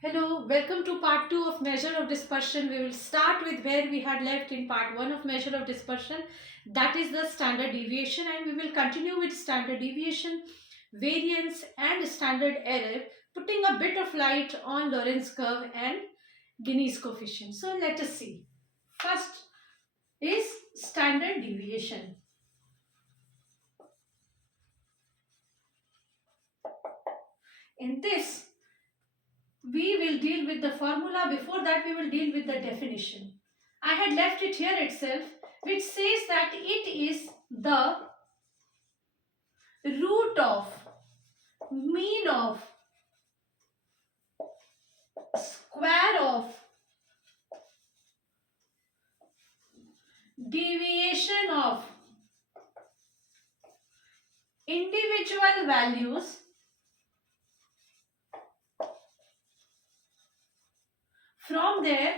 Hello, welcome to part 2 of measure of dispersion. We will start with where we had left in part 1 of measure of dispersion, that is the standard deviation, and we will continue with standard deviation, variance and standard error, putting a bit of light on Lorentz curve and Gini's coefficient. So let us see. First is standard deviation. In this, we will deal with the formula. Before that, we will deal with the definition. I had left it here itself, which says that it is the root of mean of square of deviation of individual values from their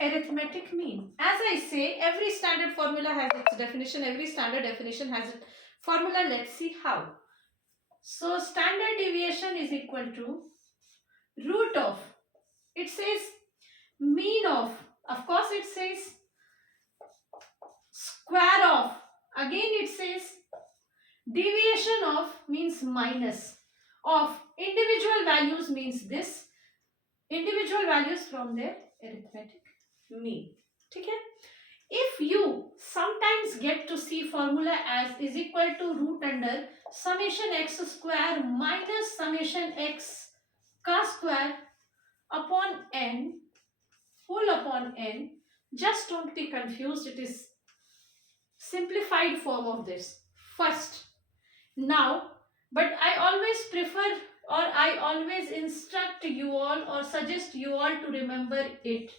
arithmetic mean. As I say, every standard formula has its definition. Every standard definition has its formula. Let's see how. So standard deviation is equal to root of, it says mean of course it says square of, again it says deviation of means minus of individual values means this individual values from their arithmetic mean. Okay? If you sometimes get to see formula as is equal to root under summation x square minus summation x ka square upon n whole upon n, just don't be confused. It is simplified form of this first. Now, but I always prefer or I always instruct you all or suggest you all to remember it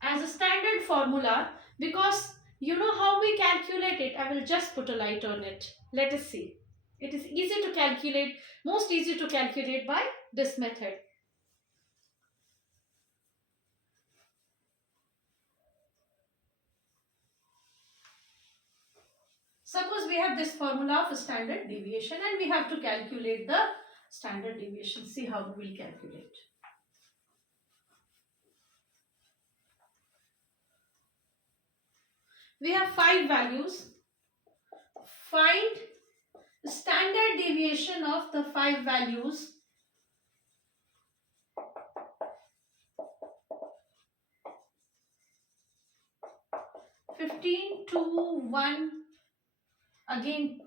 as a standard formula, because you know how we calculate it. I will just put a light on it. Let us see. It is easy to calculate, most easy to calculate by this method. Suppose we have this formula of standard deviation and we have to calculate the standard deviation. See how we will calculate. We have 5 values. Find standard deviation of the 5 values . 15, 2, 1, again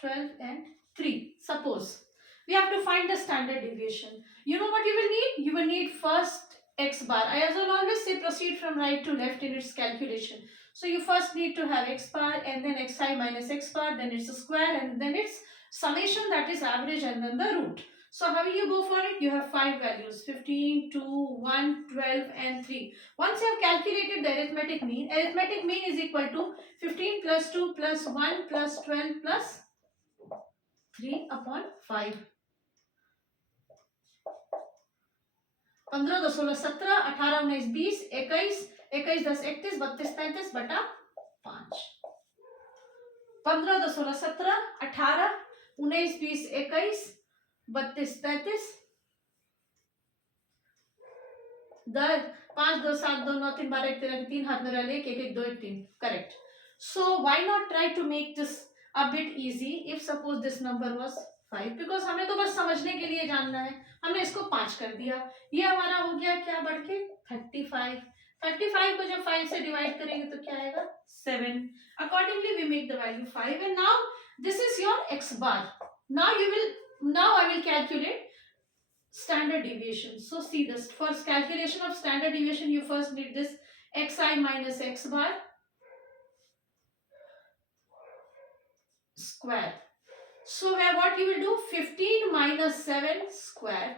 12 and 3. Suppose we have to find the standard deviation. You know what you will need? You will need first x bar. I as well always say proceed from right to left in its calculation. So you first need to have x bar and then xi minus x bar, then it's a square and then it's summation, that is average, and then the root. So how will you go for it? You have 5 values, 15, 2, 1, 12 and 3. Once you have calculated the arithmetic mean is equal to 15 plus 2 plus 1 plus 12 plus 3 upon 5. 15, 2, 16, 17, 18, 19, 20, 21, 21, 10, 31, 32, 33 बटा 5. 15, 2, 16, 17, 18, 19, 20, 21, 32, 33, 10, 5, 2, 7, 2, 9, 3, 12, 1, 13, 3 हाथ में रह ले 1, 1, 2, 1, 3. Correct. So why not try to make this a bit easy if suppose this number was 5, because हमें तो बस समझने के लिए जानना है. हमने इसको 5 कर दिया. ये हमारा हो गया क्या बढ़ के 35. 35 को जब 5 से डिवाइड करेंगे तो क्या आएगा 7. Accordingly we make the value 5 and now this is your x bar. Now I will calculate standard deviation. So see this, for calculation of standard deviation you first need this xi minus x bar square. So what you will do, 15 minus 7 square,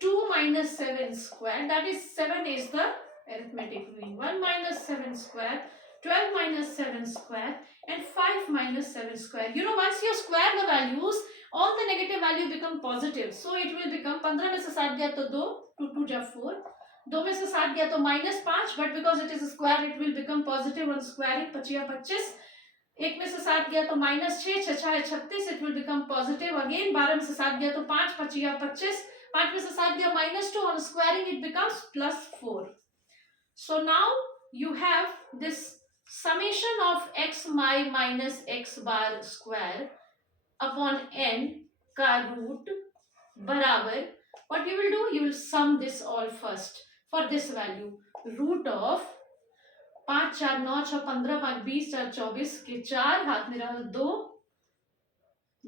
2 minus 7 square, that is 7 is the arithmetic mean, 1 minus 7 square, 12 minus 7 square and 5 minus 7 square. You know, once you square the values, all the negative value become positive. So it will become 15 में से 7 गया तो 2, 2 2 जा 4, 2 में से 7 गया तो -5, but because it is a square it will become positive on squaring. 25 25, एक में से 7 गया तो -6, 6 है 36, it will become positive again. 12 में से 7 गया तो 5, 5 या 25, 5 में से 7 गया -2, on squaring it becomes +4. So now you have this summation of x my minus x bar square upon n का root बराबर, what you will do, you will sum this all first for this value, root of 5 4 9 6 15 5 20 4 24 के 4, हाथ में रहा 2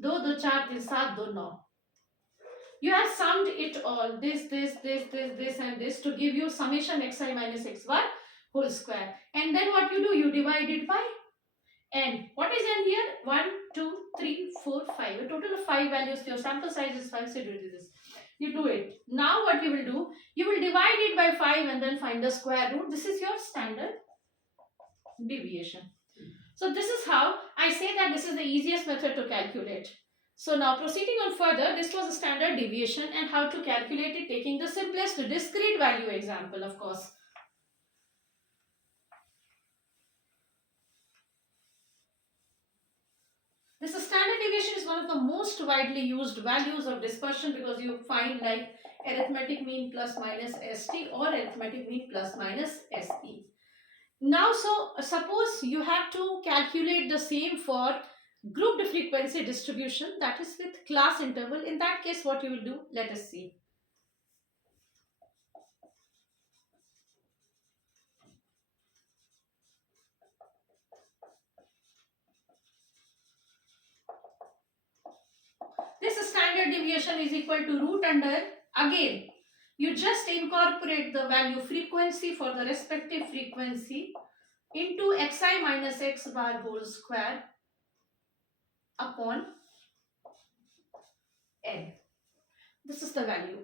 2 2 4 3 7 2 9. You have summed it all, this and this to give you summation xi minus x bar whole square. And then what you do, you divide it by n. What is n here? 1 2 3 4 5, a total of 5 values. Your sample size is 5, so you do this. You do it. Now what you will do, you will divide it by 5 and then find the square root. This is your standard deviation. So this is how I say that this is the easiest method to calculate. So now proceeding on further, this was a standard deviation and how to calculate it, taking the simplest discrete value example, of course. This standard deviation is one of the most widely used values of dispersion because you find like arithmetic mean plus minus ST or arithmetic mean plus minus SE. Now, so suppose you have to calculate the same for grouped frequency distribution, that is with class interval. In that case, what you will do, let us see. This standard deviation is equal to root under, again, you just incorporate the value frequency for the respective frequency into xi minus x bar whole square upon n. This is the value.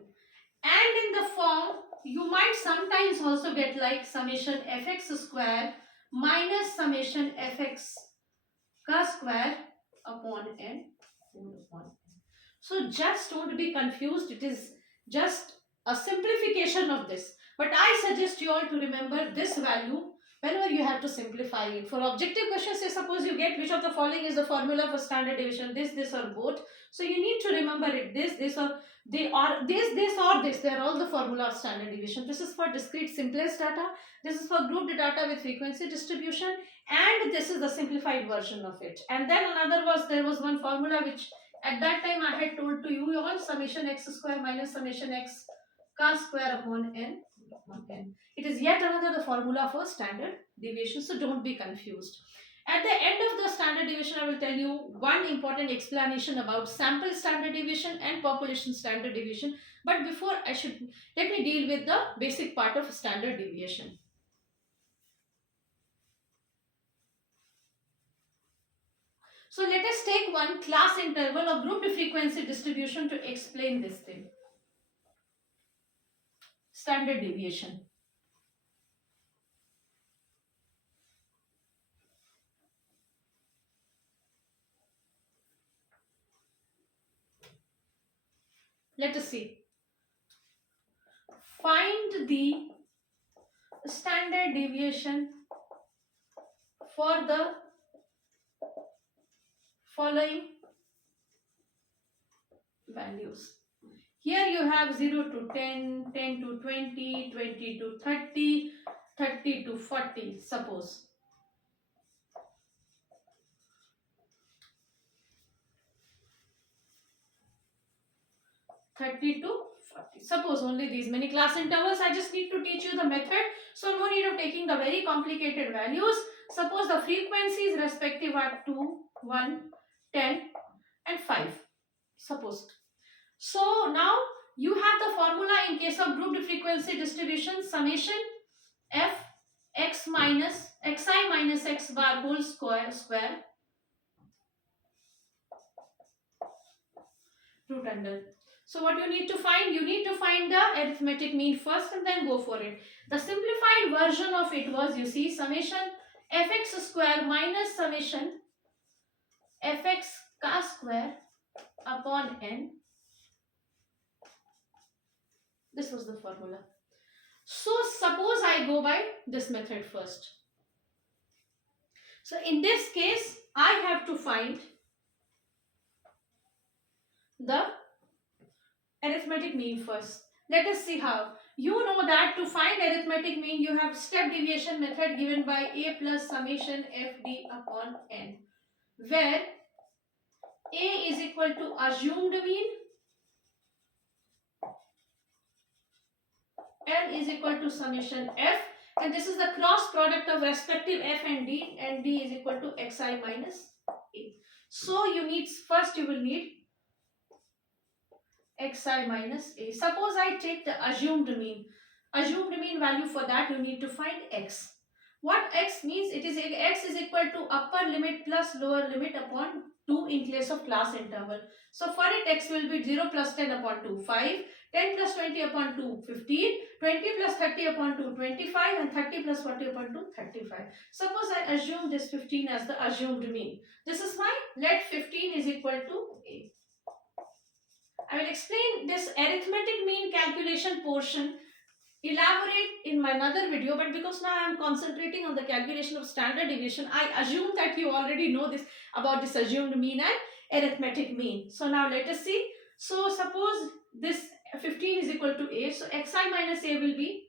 And in the form, you might sometimes also get like summation fx square minus summation fx ka square upon n. So just don't be confused. It is just a simplification of this. But I suggest you all to remember this value whenever you have to simplify it. For objective questions, say suppose you get which of the following is the formula for standard deviation, this or both. So you need to remember it, this or they are this or this. They are all the formula of standard deviation. This is for discrete simplest data. This is for grouped data with frequency distribution. And this is the simplified version of it. And then another was, there was one formula which at that time I had told to you all, summation x square minus summation x ka square upon n. It is yet another the formula for standard deviation, so don't be confused. At the end of the standard deviation, I will tell you one important explanation about sample standard deviation and population standard deviation. But before, let me deal with the basic part of standard deviation. So let us take one class interval or grouped frequency distribution to explain this thing. Standard deviation. Let us see. Find the standard deviation for the following values. Here you have 0 to 10, 10 to 20, 20 to 30, 30 to 40, suppose. Suppose only these many class intervals. I just need to teach you the method, so no need of taking the very complicated values. Suppose the frequencies respective are 2, 1, 10 and 5. Suppose. So now you have the formula in case of grouped frequency distribution, summation f x minus xi minus x bar whole square root under. So what you need to find? You need to find the arithmetic mean first and then go for it. The simplified version of it was, you see, summation fx square minus summation fx ka square upon n. This was the formula. So suppose I go by this method first. So in this case, I have to find the arithmetic mean first. Let us see how. You know that to find arithmetic mean you have step deviation method given by a plus summation fd upon n, where a is equal to assumed mean, n is equal to summation f, and this is the cross product of respective f and d is equal to xi minus a. So you need, first you will need xi minus a. Suppose I take the assumed mean. Assumed mean value, for that you need to find x. What x means? It is x is equal to upper limit plus lower limit upon 2 in case of class interval. So for it x will be 0 plus 10 upon 2 5, 10 plus 20 upon 2 15, 20 plus 30 upon 2 25, and 30 plus 40 upon 2 35. Suppose I assume this 15 as the assumed mean. This is why let 15 is equal to a. I will explain this arithmetic mean calculation portion, elaborate in my another video, but because now I am concentrating on the calculation of standard deviation, I assume that you already know this about this assumed mean and arithmetic mean. So now let us see. So suppose this 15 is equal to a, so xi minus a will be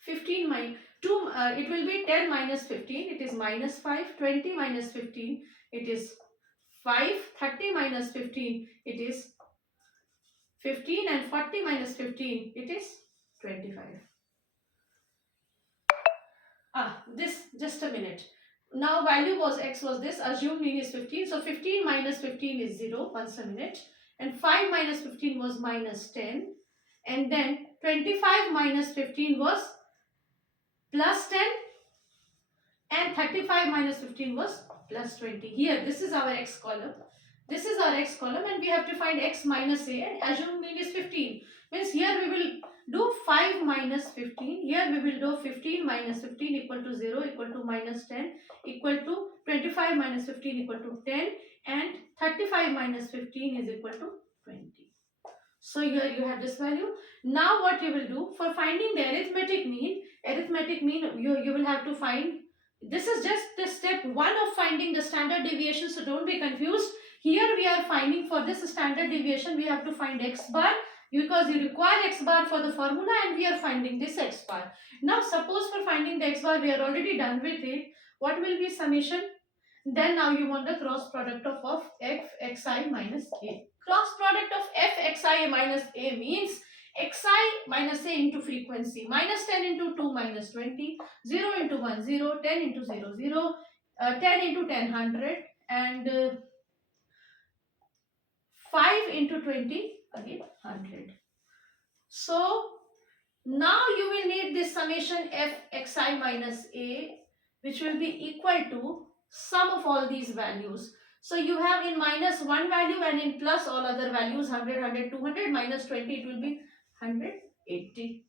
15 minus 2, it will be 10 minus 15, it is minus 5, 20 minus 15, it is 5, 30 minus 15, it is 15, and 40 minus 15, it is 25. This, just a minute. Now value was x was this, assumed mean is 15, so 15 minus 15 is 0, once a minute, and 5 minus 15 was minus 10, and then 25 minus 15 was plus 10, and 35 minus 15 was plus 20. Here, this is our x column. This is our x column, and we have to find x minus a, and assumed mean is 15. Means here we will do 5 minus 15. Here we will do 15 minus 15 equal to 0 equal to minus 10 equal to 25 minus 15 equal to 10, and 35 minus 15 is equal to 20. So here you have this value. Now what you will do for finding the arithmetic mean you will have to find, this is just the step 1 of finding the standard deviation, so don't be confused. Here we are finding, for this standard deviation we have to find x bar, because you require x bar for the formula, and we are finding this x bar. Now suppose for finding the x bar we are already done with it. What will be summation? Then now you want the cross product of f xi minus a. Cross product of f xi minus a means xi minus a into frequency, minus 10 into 2 minus 20, 0 into 1 0, 10 into 0 0, 10 into 10 100, and 5 into 20 again 100. So now you will need this summation f xi minus a, which will be equal to sum of all these values. So you have in minus 1 value, and in plus all other values 100, 100, 200, minus 20, it will be 180.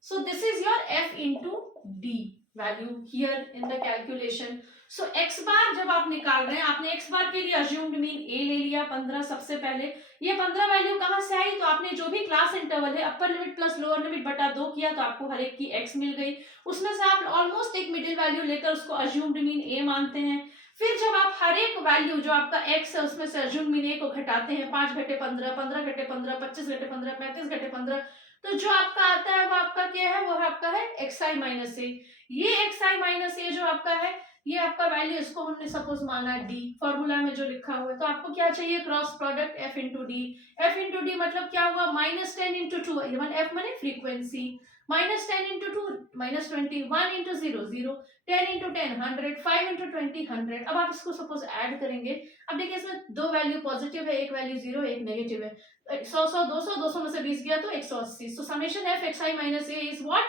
So this is your f into d value here in the calculation. So x बार जब आप निकाल रहे हैं, आपने x बार के लिए assumed mean a ले लिया 15 सबसे पहले. ये 15 वैल्यू कहाँ से आई? तो आपने जो भी क्लास इंटरवल है upper limit plus lower limit बटा 2 किया, तो आपको हर एक की x मिल गई. उसमें से आप ऑलमोस्ट एक मिडिल वैल्यू लेकर उसको assumed mean a मानते हैं. फिर जब आप हर एक वैल्यू जो आपका x है उसमें से assumed mean a को घटाते हैं, 5 घटे 15, 15 घटे 15, 25 घटे 15, 35 घटे 15, तो जो आपका आता है वो आपका क्या है? वो आपका है xi माइनस ए. ये xi माइनस ए जो आपका है, ये आपका वैल्यू, इसको हमने सपोज माना d, फॉर्मूला में जो लिखा हुआ है. तो आपको क्या चाहिए? Cross product f into D. f into D मतलब क्या हुआ? माइनस 10 इंटू 2, f माने frequency, minus 10 into 2 minus 20, 1 into 0 0, 10 into 10 100, 5 into 20 100. अब आप इसको सपोज ऐड करेंगे. अब देखिए इसमें दो वैल्यू पॉजिटिव है, एक वैल्यू 0, एक नेगेटिव है. 100 100 200, 200 में से 20 गया तो 180. So summation f xi minus a is what?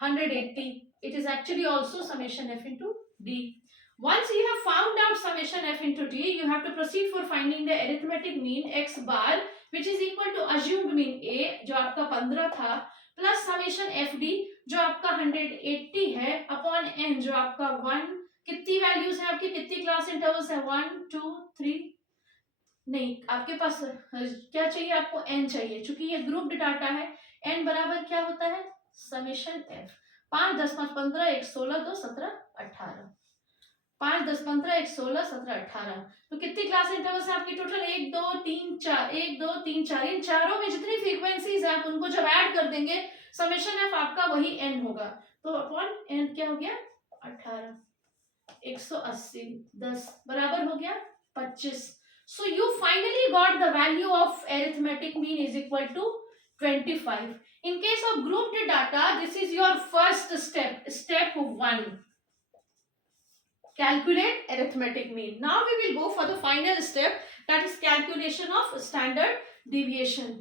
180. It is actually also summation f into d. Once you have found out summation f into d, you have to proceed for finding the arithmetic mean x bar, which is equal to assumed mean a जो आपका 15 था, plus summation f d जो आपका 180 है, upon n जो आपका 1. कितनी values है आपकी? कितनी क्लास इंटरवल्स है? 1 2 3, नहीं, आपके पास क्या चाहिए? आपको n चाहिए. चूंकि ये ग्रुप्ड डाटा है, n बराबर क्या होता है? Summation f. 5 10 5 15 1 16 2 17 18 5 10 15 1 16 17 18 तो कितनी क्लास इंटरवल्स है आपकी टोटल 1 2 3 4 1 2 3 4 इन चारों में जितनी फ्रीक्वेंसीज है आप उनको जब ऐड कर देंगे समेशन एफ आपका वही एन होगा तो अपॉन एन क्या हो गया 18 180 10 बराबर हो गया 25 so you finally got the value of arithmetic mean is equal to 25 in case of grouped data this is your first step 1 calculate arithmetic mean now we will go for the final step that is calculation of standard deviation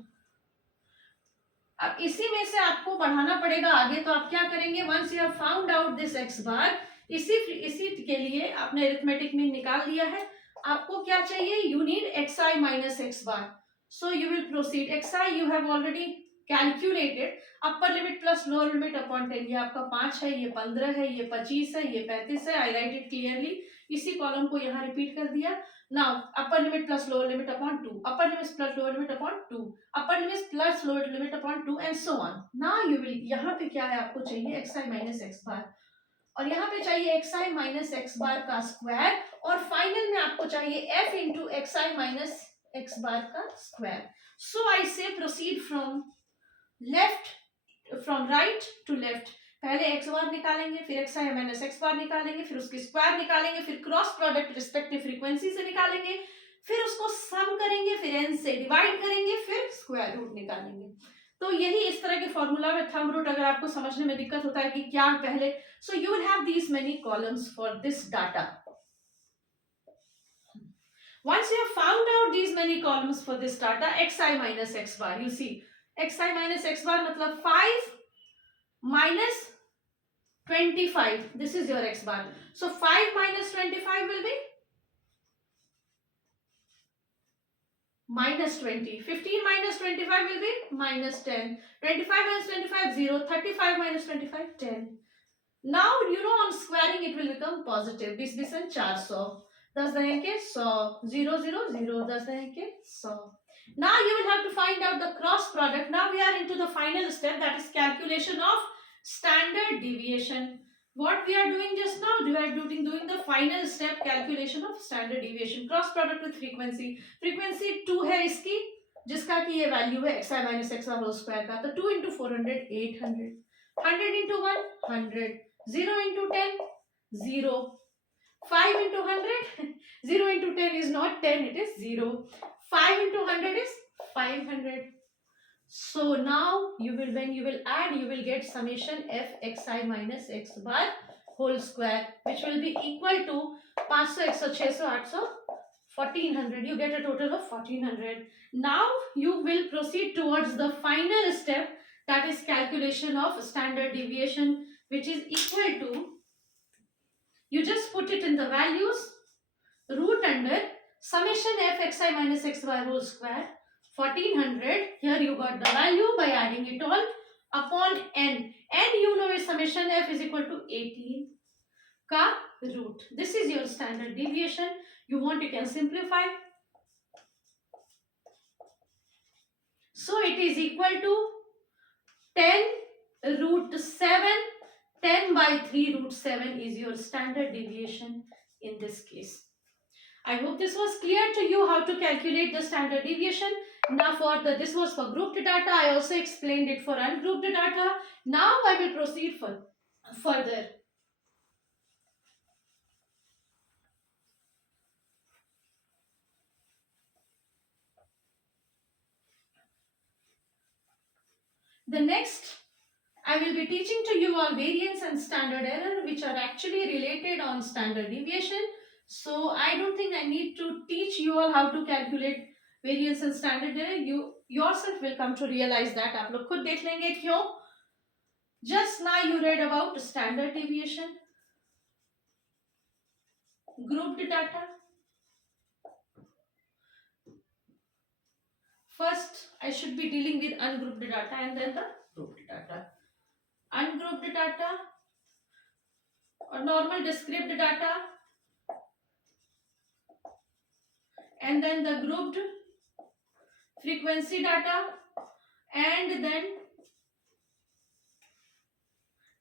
अब इसी में से आपको बढ़ाना पड़ेगा आगे तो आप क्या करेंगे once you have found out this x bar इसी के लिए आपने अरिथमेटिक मीन निकाल लिया है आपको क्या चाहिए you need xi minus x bar so you will proceed xi you have already calculated upper limit plus lower limit upon 10 ये आपका 5 है ये 15 है ये 25 है ये 35 है आई राइट इट क्लियरली इसी कॉलम को यहाँ रिपीट कर दिया now upper limit plus lower limit upon 2 upper limit plus lower limit upon 2 upper limit plus lower limit upon 2 and so on now you will यहाँ पे क्या है आपको चाहिए xi माइनस x बार और यहाँ पे चाहिए xi माइनस x बार का स्क्वायर और फाइनल में आपको चाहिए f into xi minus x bar का square so I say proceed from right to left पहले x बार निकालेंगे फिर xi माइनस x बार निकालेंगे फिर उसकी स्क्वायर निकालेंगे फिर क्रॉस प्रोडक्ट रिस्पेक्टिव फ्रीक्वेंसी से निकालेंगे फिर उसको सम करेंगे फिर n से डिवाइड करेंगे फिर स्क्वायर रूट निकालेंगे तो यही इस तरह के फॉर्मूला में थंब रूट अगर आपको समझने में दिक्कत होता है कि क्या पहले so you will have these many columns for this data once you have found out these many columns for this data xi minus x bar you see xi minus x bar मतलब 5 minus 25 this is your x bar so 5 minus 25 will be minus 20 15 minus 25 will be minus 10 25 minus 25 0 35 minus 25 10 now you know on squaring it will become positive 20 and 400 10 दहें के 100 0 0 0 10 दहें के 100 now you will have to find out the cross product now we are into the final step that is calculation of standard deviation what we are doing just now we are doing the final step calculation of standard deviation cross product with frequency 2 है इसकी जिसका कि ये value है xi minus x whole square का तो 2 into 400 800 100 into 1 100 0 into 10 0 5 into 100 0 into 10 is not 10 it is 0 5 into 100 is 500 so now you will when you will add you will get summation f xi minus x bar whole square which will be equal to 500 100 600 800 1400 you get a total of 1400 now you will proceed towards the final step that is calculation of standard deviation which is equal to you just put it in the values root under summation f xi minus x bar whole square 1400 here you got the value by adding it all upon n you know its summation f is equal to 18 ka root this is your standard deviation you want you can simplify so it is equal to 10 root 7 10 by 3 root 7 is your standard deviation in this case. I hope this was clear to you how to calculate the standard deviation. Now this was for grouped data. I also explained it for ungrouped data. Now I will proceed further. The next I will be teaching to you all variance and standard error which are actually related on standard deviation. So I don't think I need to teach you all how to calculate variance and standard error. You yourself will come to realize that. आप लोग खुद देख लेंगे क्यों? Just now you read about standard deviation, grouped data. First I should be dealing with ungrouped data and then the grouped data. Ungrouped data or normal discrete data and then the grouped frequency data and then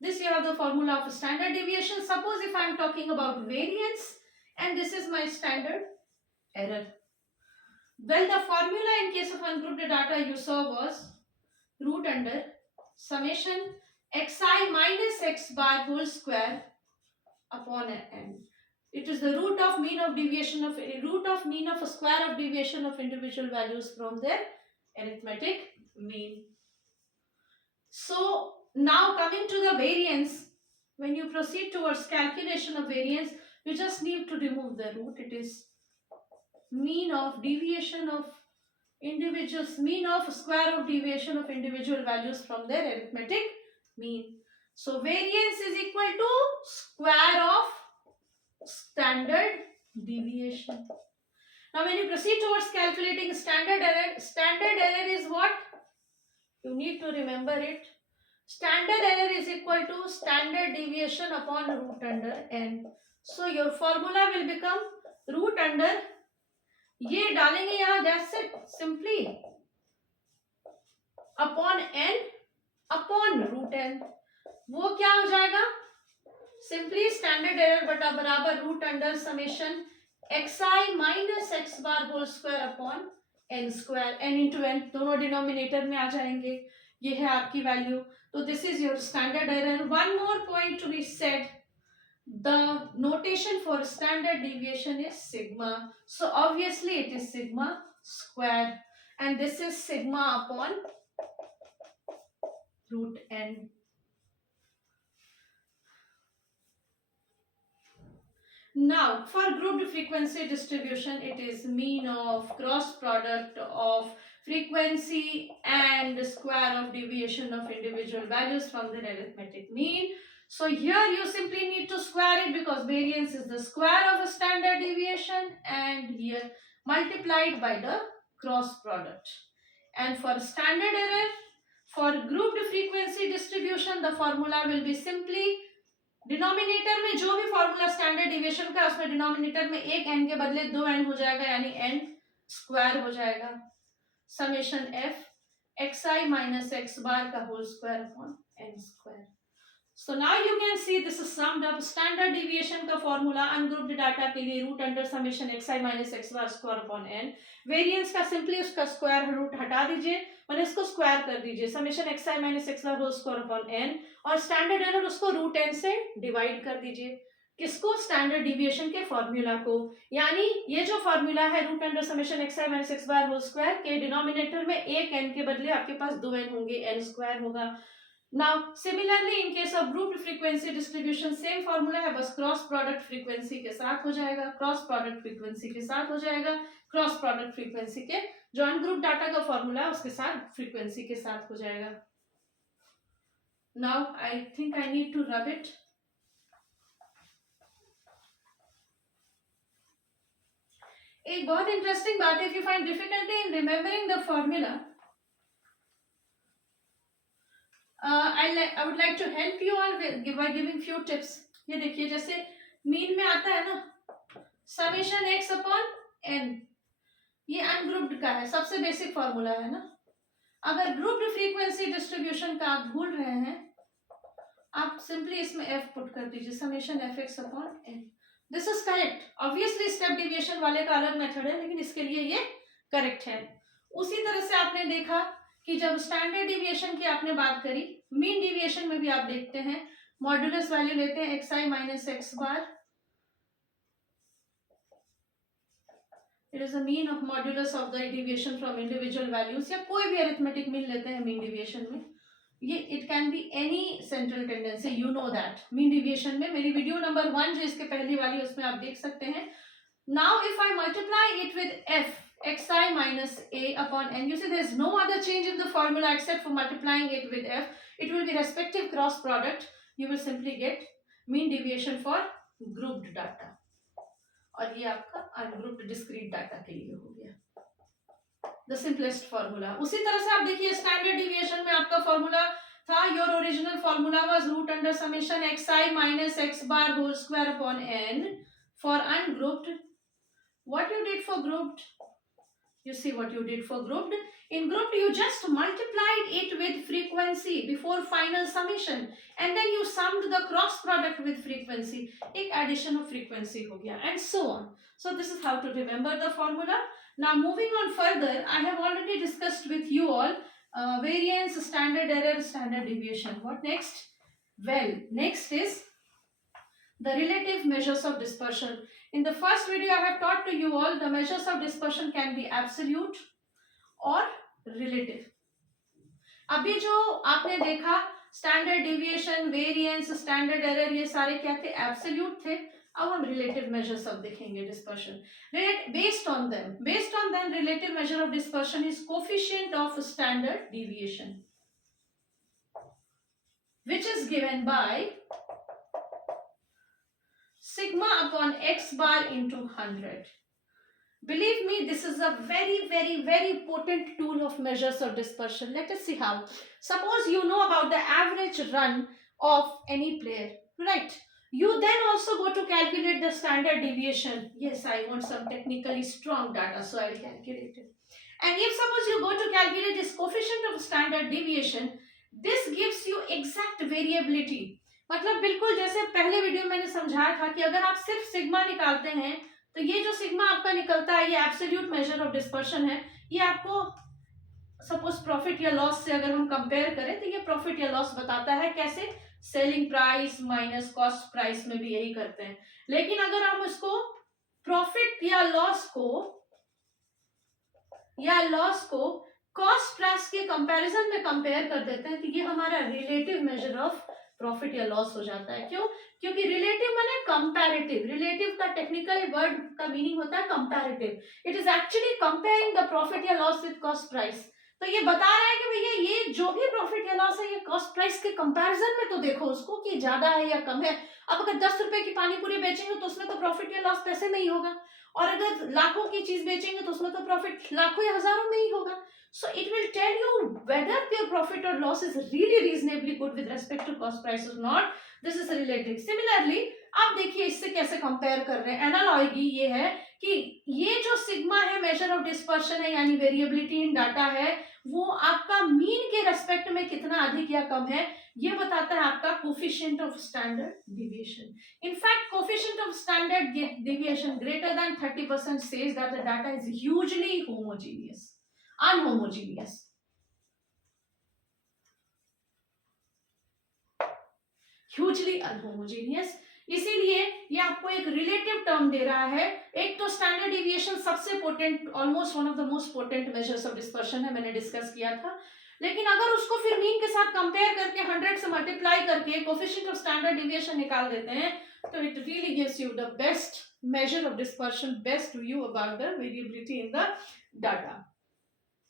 This you have the formula of standard deviation. Suppose if I am talking about variance and this is my standard error. Well, the formula in case of ungrouped data you saw was root under summation xi minus x bar whole square upon n. It is the root of mean of deviation of a square of deviation of individual values from their arithmetic mean. So now coming to the variance, when you proceed towards calculation of variance, you just need to remove the root. It is mean of deviation of individuals, mean of square of deviation of individual values from their arithmetic mean. So variance is equal to square of standard deviation. Now when you proceed towards calculating standard error is what? You need to remember it. Standard error is equal to standard deviation upon root under n. So your formula will become root under, ये डालेंगे यहाँ, that's it, simply upon n upon root n. वो क्या हो जाएगा? Simply standard error बटा बराबर root under summation xi minus x bar whole square upon n square, n into n दोनों डिनोमिनेटर में आ जाएंगे. ये है आपकी वैल्यू. तो this is your standard error. One more point to be said. The notation for standard deviation is sigma. So obviously it is sigma square and this is sigma upon root n. Now for grouped frequency distribution, it is mean of cross product of frequency and square of deviation of individual values from the arithmetic mean. So here you simply need to square it because variance is the square of a standard deviation and here multiplied by the cross product. And for standard error, for grouped frequency distribution, the formula will be simply denominator में जो भी formula standard deviation का उसमें denominator में एक n के बदले 2n हो जाएगा यानी n स्क्वायर हो जाएगा. Summation f xi minus x bar का whole square upon n square. So now you can see this is summed up. Standard deviation का फॉर्मूला अनग्रुप्ड डाटा के लिए root under summation xi minus x bar square upon n. Variance का simply उसका square root हटा दीजिए, मैंने इसको square कर दीजिए, summation xi minus x bar whole square upon n. और स्टैंडर्ड एरर उसको रूट n से डिवाइड कर दीजिए. किसको? स्टैंडर्ड डिविएशन के फॉर्मूला को. यानी ये जो फॉर्मूला है root under summation xi minus x bar whole square के डिनोमिनेटर में एक n के बदले आपके पास 2n होंगे, n स्क्वायर होगा. Now similarly in case of grouped frequency distribution same formula है, बस क्रॉस प्रोडक्ट फ्रीक्वेंसी के साथ हो जाएगा, क्रॉस प्रोडक्ट फ्रीक्वेंसी के साथ हो जाएगा, क्रॉस प्रोडक्ट फ्रीक्वेंसी के जो अनग्रुप डाटा का फॉर्मूला है उसके साथ फ्रीक्वेंसी के साथ हो जाएगा. Now I think I need to rub it. एक बहुत इंटरेस्टिंग बात है, if you find difficulty in remembering the formula, I would like to help you all by giving few tips. ये देखिए जैसे मीन में आता है ना समेशन x अपॉन n, ये अनग्रुप्ड का है, सबसे बेसिक फॉर्मूला है ना. अगर ग्रुप्ड फ्रीक्वेंसी डिस्ट्रीब्यूशन का आप भूल रहे हैं, आप सिंपली इसमें f पुट कर दीजिए, summation fx upon n. This is correct. Obviously step deviation वाले का अलग मेथड है लेकिन इसके लिए ये करेक्ट है. उसी तरह से आपने देखा कि जब स्टैंडर्ड डिविएशन की आपने बात करी, मीन डिविएशन में भी आप देखते हैं मॉड्यूलस वैल्यू लेते हैं xi minus x bar. It is a mean of modulus of the deviation from individual values, या कोई भी अरिथमेटिक मीन लेते हैं मीन डिविएशन में. ये it can be any central tendency, you know that. Mean deviation में मेरी video number 1 जो इसके पहली वाली उसमें आप देख सकते हैं. Now if I multiply it with f xi minus a upon n, you see there is no other change in the formula except for multiplying it with f. It will be respective cross product. You will simply get mean deviation for grouped data. और ये आपका ungrouped discrete data के लिए हो गया the simplest formula. उसी तरह से आप देखिए स्टैंडर्ड डिविएशन में आपका फॉर्मूला था, your original formula was root under summation xi minus x bar whole square upon n for ungrouped. What you did for grouped? You see what you did for grouped. In grouped, you just multiplied it with frequency before final summation, and then you summed the cross product with frequency. एक addition of frequency हो गया, and so on. So this is how to remember the formula. Now moving on further, I have already discussed with you all variance, standard error, standard deviation. What next? Well, next is the relative measures of dispersion. In the first video, I have taught to you all the measures of dispersion can be absolute और relative. अभी जो आपने देखा standard deviation, variance, standard error, ये सारे क्या थे? Absolute थे. अब हम रिलेटिव मेजर्स अब देखेंगे dispersion. Based on them relative measure of dispersion is coefficient of standard deviation which is given by sigma upon x bar into 100. Believe me, this is a very, very, very potent tool of measures of dispersion. Let us see how. Suppose you know about the average run of any player, right? You then also go to calculate the standard deviation. Yes, I want some technically strong data, so I will calculate it. And if suppose you go to calculate this coefficient of standard deviation, this gives you exact variability. मतलब बिल्कुल जैसे पहले video में मैंने समझाया था कि अगर आप सिर्फ सिग्मा निकालते हैं तो ये जो सिग्मा आपका निकलता है ये एब्सोल्यूट मेजर ऑफ डिस्पर्शन है. ये आपको सपोज प्रॉफिट या लॉस से अगर हम कंपेयर करें तो ये प्रॉफिट या लॉस बताता है. कैसे? Selling price minus cost price में भी यही करते हैं. लेकिन अगर हम इसको प्रॉफिट या लॉस को कॉस्ट प्राइस के कंपैरिजन में कंपेयर कर देते हैं तो ये हमारा रिलेटिव मेजर ऑफ प्रॉफिट या लॉस हो जाता है. क्यों? क्योंकि रिलेटिव माने कंपैरेटिव. रिलेटिव का टेक्निकल वर्ड का मीनिंग होता है comparative. It is actually comparing the profit या लॉस विद कॉस्ट प्राइस. तो ये बता रहा है कि भैया ये जो भी प्रॉफिट या लॉस है ये कॉस्ट प्राइस के कंपैरिजन में तो देखो उसको कि ज्यादा है या कम है. अब अगर 10 रुपए की पानी पूरी बेचेंगे तो उसमें तो प्रॉफिट या लॉस पैसे में ही होगा, और अगर लाखों की चीज बेचेंगे तो उसमें तो प्रॉफिट लाखों या हजारों में ही होगा. So it will tell you whether their profit or loss is really reasonably good with respect to cost price or not. This is relative. Similarly, आप देखिए इससे कैसे कंपेयर कर रहे हैं. एनालॉजी ये है कि ये जो सिग्मा है मेजर ऑफ डिस्पर्शन है यानी वेरिएबिलिटी इन डाटा है, वो आपका मीन के रेस्पेक्ट में कितना अधिक या कम है ये बताता है आपका coefficient of standard deviation. In fact, coefficient of standard deviation greater than 30% says that the data is hugely unhomogeneous. Hugely unhomogeneous. इसीलिए ये आपको एक रिलेटिव टर्म दे रहा है. एक तो स्टैंडर्ड डिविएशन सबसे potent, almost one of the most potent measures of dispersion है, मैंने डिस्कस किया था. लेकिन अगर उसको फिर मीन के साथ कंपेयर करके 100 से मल्टीप्लाई करके कोफिशिएंट ऑफ स्टैंडर्ड डिविएशन निकाल देते हैं तो it really gives you the best measure of dispersion, best view about the variability in the data.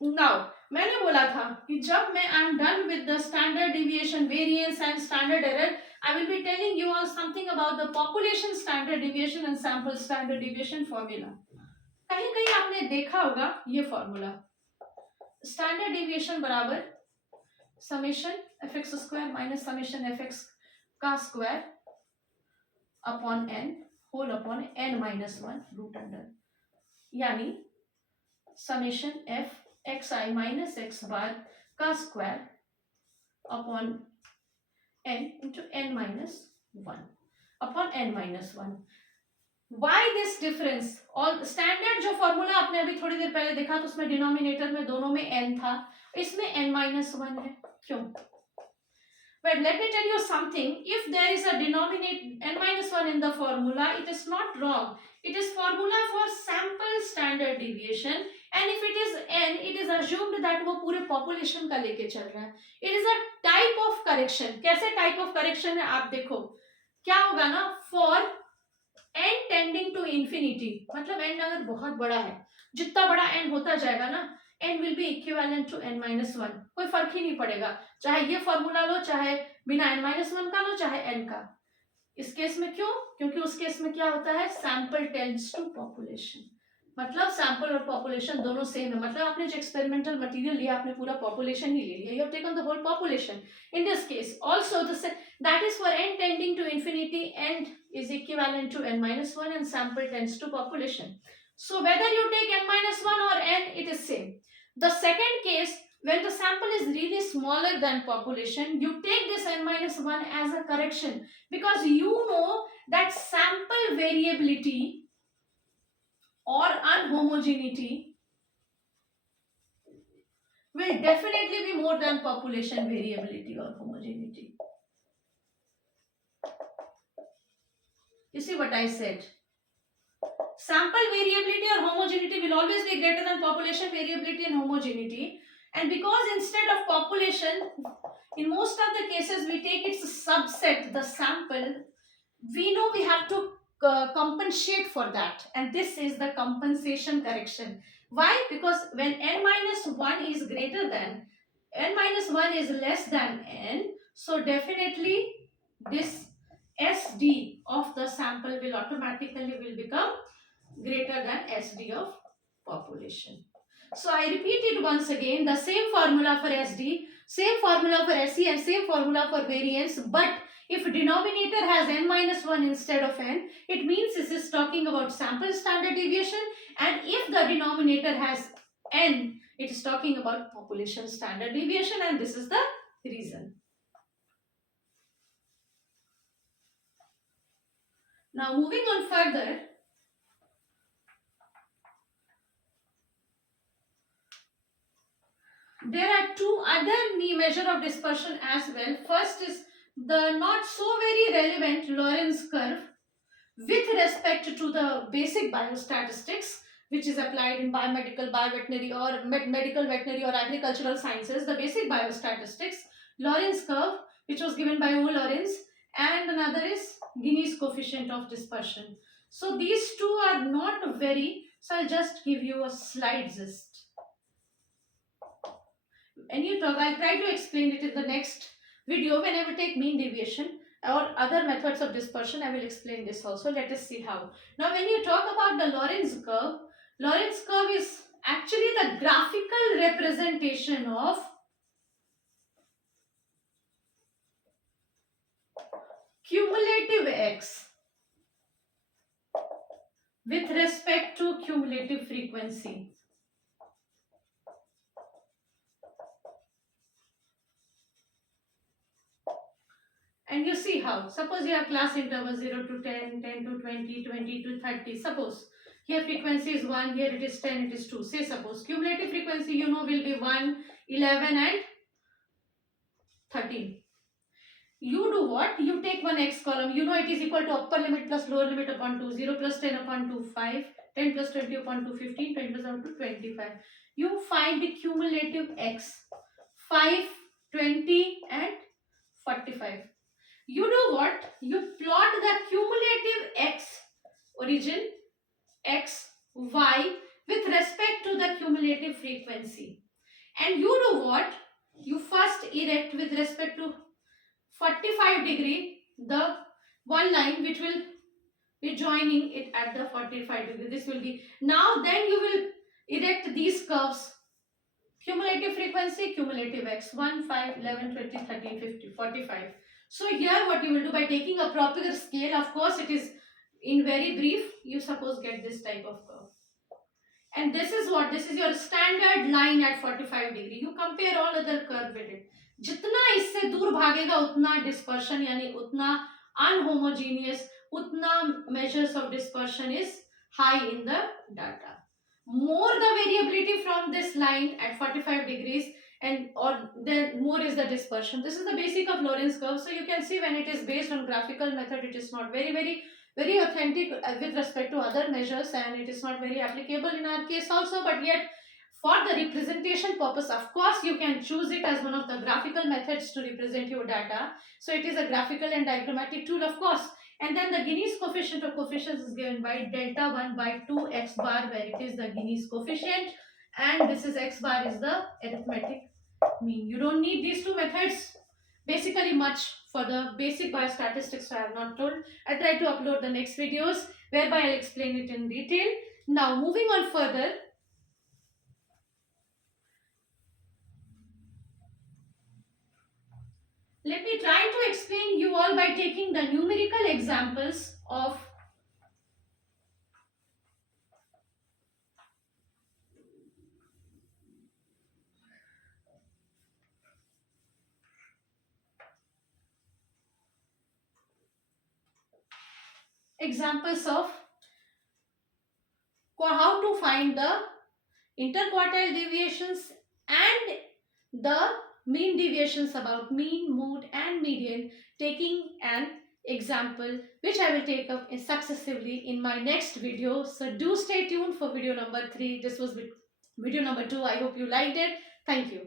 Now मैंने बोला था कि जब मैं I am done with the standard deviation, variance and standard error, I will be telling you all something about the population standard deviation and sample standard deviation formula. कहीं कहीं आपने देखा होगा ये फॉर्मूला. स्टैंडर्ड डिविएशन बराबर summation fx square minus summation fx का square upon n whole upon n minus 1 root under, यानी summation f xi minus x bar का square upon n into n minus 1 upon n minus 1. Why this difference? और standard जो formula आपने अभी थोड़ी देर पहले देखा तो उसमें डिनोमिनेटर में दोनों में n था, इसमें n माइनस 1 है. क्यों? But let me tell you something. If there is a denominator n minus 1 in the formula, it is not wrong. It is formula for sample standard deviation, and if it is n, it is assumed that वो पूरे population का लेके चल रहा है. It is a type of correction. कैसे type of correction है आप देखो. क्या होगा ना, for n tending to infinity, मतलब n अगर बहुत बड़ा है, जितना बड़ा n होता जाएगा ना, n will be equivalent to n minus 1. कोई फर्क ही नहीं पड़ेगा, चाहे ये फॉर्मूला लो, चाहे बिना n minus 1 का लो, चाहे n का. इस केस में क्यों? क्योंकि उस केस में क्या होता है, सैंपल टेंड्स टू पॉपुलेशन. मतलब सैंपल और पॉपुलेशन दोनों सेम है. मतलब आपने जो एक्सपेरिमेंटल मटेरियल लिया आपने पूरा पॉपुलेशन ही ले लिया. You have taken the whole population. In this case also that is for n tending to infinity, n is equivalent to n minus 1 and sample tends to population. So whether you take n minus 1 or n, it is same. The second case, when the sample is really smaller than population, you take this n minus 1 as a correction, because you know that sample variability or unhomogeneity will definitely be more than population variability or homogeneity. You see what I said? Sample variability or homogeneity will always be greater than population variability and homogeneity. And because instead of population, in most of the cases we take its subset, the sample, we know we have to compensate for that. And this is the compensation correction. Why? Because when n minus 1 is greater than, n minus 1 is less than n, so definitely this SD of the sample will automatically will become greater than SD of population. So I repeat it once again, the same formula for SD, same formula for SE and same formula for variance, but if denominator has n minus 1 instead of n, it means this is talking about sample standard deviation, and if the denominator has n, it is talking about population standard deviation, and this is the reason. Now moving on further, there are two other measure of dispersion as well. First is the not so very relevant Lorentz curve with respect to the basic biostatistics, which is applied in biomedical, bioveterinary or medical, veterinary or agricultural sciences. The basic biostatistics, Lorentz curve, which was given by O. Lorentz, and another is Guinness coefficient of dispersion. So these two are not very, so I'll just give you a slide gist. And I'll try to explain it in the next video when I will take mean deviation or other methods of dispersion. I will explain this also. Let us see how. Now when you talk about the Lorentz curve is actually the graphical representation of cumulative x with respect to cumulative frequency. And you see how. Suppose you have class interval 0 to 10, 10 to 20, 20 to 30. Suppose here frequency is 1, here it is 10, it is 2. Say suppose cumulative frequency you know will be 1, 11 and 13. You do what? You take one x column. You know it is equal to upper limit plus lower limit upon 2. 0 plus 10 upon 2, 5. 10 plus 20 upon 2, 15. 20 plus upon 2, 25. You find the cumulative x. 5, 20 and 45. You do what? You plot the cumulative x origin, x, y with respect to the cumulative frequency. And you do what? You first erect with respect to 45 degree the one line which will be joining it at the 45 degree. This will be, now then you will erect these curves. Cumulative frequency, cumulative x, 1, 5, 11, 20, 13, 50, 45. So here what you will do by taking a proper scale, of course it is in very brief, you suppose get this type of curve. And this is what? This is your standard line at 45 degree. You compare all other curve with it. जितना इससे दूर भागेगा उतना dispersion यानी उतना unhomogeneous, उतना measures of dispersion is high in the data. More the variability from this line at 45 degrees and or the more is the dispersion. This is the basic of Lorentz curve. So you can see when it is based on graphical method, it is not very authentic with respect to other measures, and it is not very applicable in our case also, but yet for the representation purpose, of course, you can choose it as one of the graphical methods to represent your data. So it is a graphical and diagrammatic tool, of course. And then the Guinness coefficient of coefficients is given by delta 1 by 2 x bar, where it is the Guinness coefficient, and this is x bar is the arithmetic mean. You don't need these two methods basically much for the basic biostatistics, so I have not told. I try to upload the next videos whereby I'll explain it in detail. Now moving on further, let me try to explain you all by taking the numerical examples of examples of how to find the interquartile deviations and the mean deviations about mean, mode and median, taking an example which I will take up successively in my next video. So do stay tuned for video number 3. This was video number 2. I hope you liked it. Thank you.